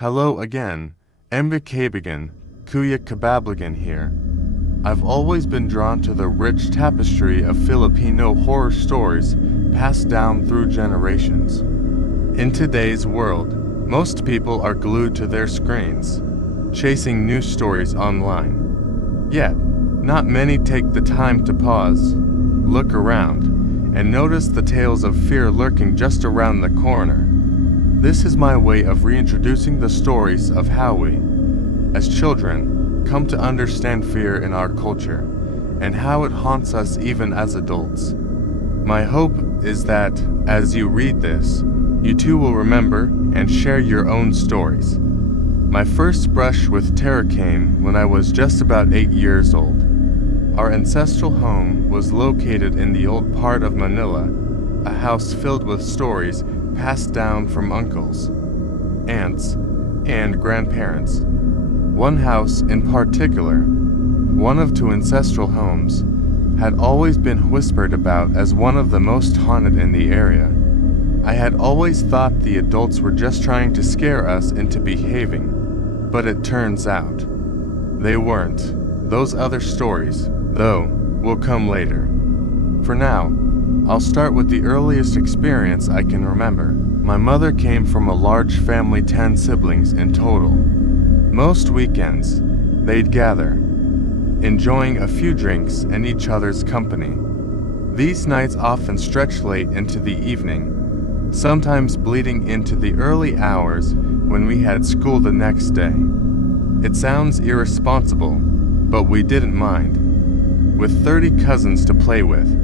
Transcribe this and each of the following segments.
Hello again, Mbakabigan, Kuya Kababligan here. I've always been drawn to the rich tapestry of Filipino horror stories passed down through generations. In today's world, most people are glued to their screens, chasing news stories online. Yet, not many take the time to pause, look around, and notice the tales of fear lurking just around the corner. This is my way of reintroducing the stories of how we, as children, come to understand fear in our culture, and how it haunts us even as adults. My hope is that, as you read this, you too will remember and share your own stories. My first brush with terror came when I was just about 8 years old. Our ancestral home was located in the old part of Manila, a house filled with stories passed down from uncles, aunts, and grandparents. One house in particular, one of 2 ancestral homes, had always been whispered about as one of the most haunted in the area. I had always thought the adults were just trying to scare us into behaving, but it turns out they weren't. Those other stories, though, will come later. For now, I'll start with the earliest experience I can remember. My mother came from a large family, 10 siblings in total. Most weekends, they'd gather, enjoying a few drinks and each other's company. These nights often stretched late into the evening, sometimes bleeding into the early hours when we had school the next day. It sounds irresponsible, but we didn't mind. With 30 cousins to play with,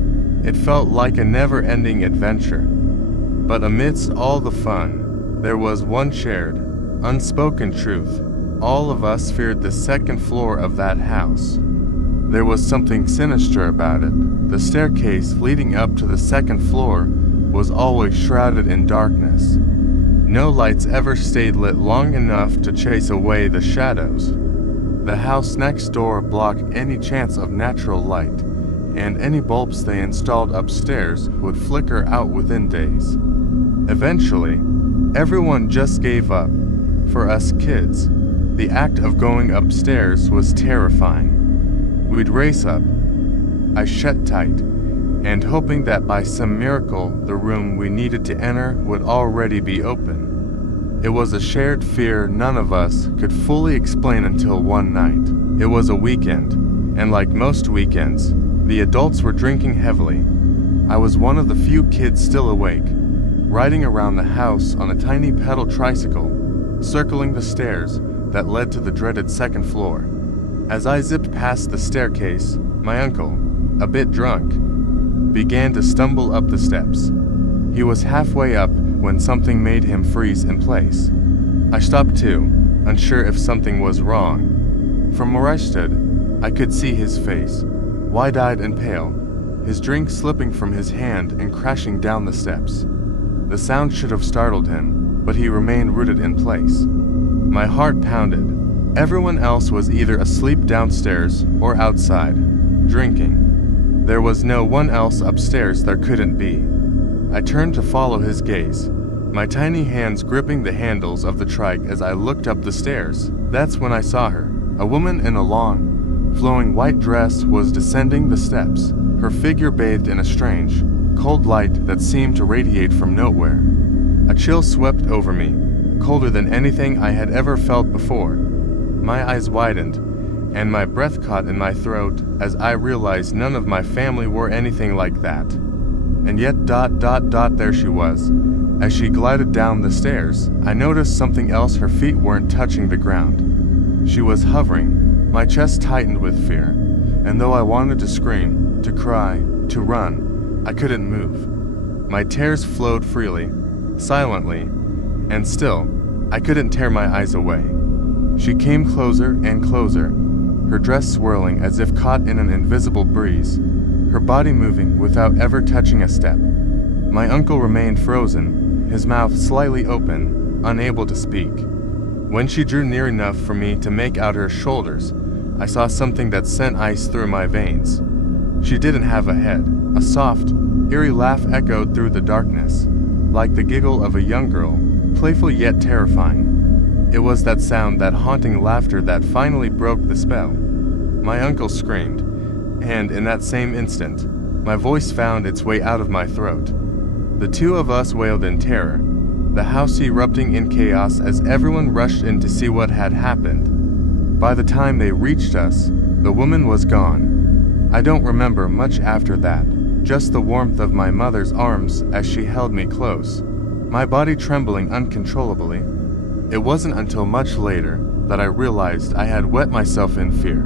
it felt like a never-ending adventure. But amidst all the fun, there was one shared, unspoken truth. All of us feared the second floor of that house. There was something sinister about it. The staircase leading up to the second floor was always shrouded in darkness. No lights ever stayed lit long enough to chase away the shadows. The house next door blocked any chance of natural light, and any bulbs they installed upstairs would flicker out within days. Eventually, everyone just gave up. For us kids, the act of going upstairs was terrifying. We'd race up, eyes shut tight, and hoping that by some miracle the room we needed to enter would already be open. It was a shared fear none of us could fully explain until one night. It was a weekend, and like most weekends, the adults were drinking heavily. I was one of the few kids still awake, riding around the house on a tiny pedal tricycle, circling the stairs that led to the dreaded second floor. As I zipped past the staircase, my uncle, a bit drunk, began to stumble up the steps. He was halfway up when something made him freeze in place. I stopped too, unsure if something was wrong. From where I stood, I could see his face, wide-eyed and pale, his drink slipping from his hand and crashing down the steps. The sound should have startled him, but he remained rooted in place. My heart pounded. Everyone else was either asleep downstairs or outside, drinking. There was no one else upstairs there couldn't be. I turned to follow his gaze, my tiny hands gripping the handles of the trike as I looked up the stairs. That's when I saw her. A woman in a long, flowing white dress was descending the steps, her figure bathed in a strange, cold light that seemed to radiate from nowhere. A chill swept over me, colder than anything I had ever felt before. My eyes widened, and my breath caught in my throat as I realized none of my family were anything like that. And yet there she was. As she glided down the stairs, I noticed something else. Her feet weren't touching the ground. She was hovering. My chest tightened with fear, and though I wanted to scream, to cry, to run, I couldn't move. My tears flowed freely, silently, and still, I couldn't tear my eyes away. She came closer and closer, her dress swirling as if caught in an invisible breeze, her body moving without ever touching a step. My uncle remained frozen, his mouth slightly open, unable to speak. When she drew near enough for me to make out her shoulders, I saw something that sent ice through my veins. She didn't have a head. A soft, eerie laugh echoed through the darkness, like the giggle of a young girl, playful yet terrifying. It was that sound, that haunting laughter that finally broke the spell. My uncle screamed, and in that same instant, my voice found its way out of my throat. The two of us wailed in terror, the house erupting in chaos as everyone rushed in to see what had happened. By the time they reached us, the woman was gone. I don't remember much after that, just the warmth of my mother's arms as she held me close, my body trembling uncontrollably. It wasn't until much later that I realized I had wet myself in fear.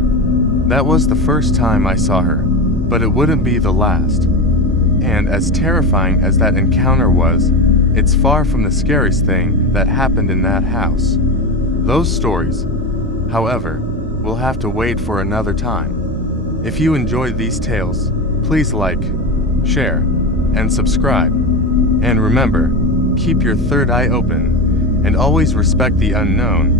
That was the first time I saw her, but it wouldn't be the last. And as terrifying as that encounter was, it's far from the scariest thing that happened in that house. Those stories, however, will have to wait for another time. If you enjoyed these tales, please like, share, and subscribe. And remember, keep your third eye open, and always respect the unknown.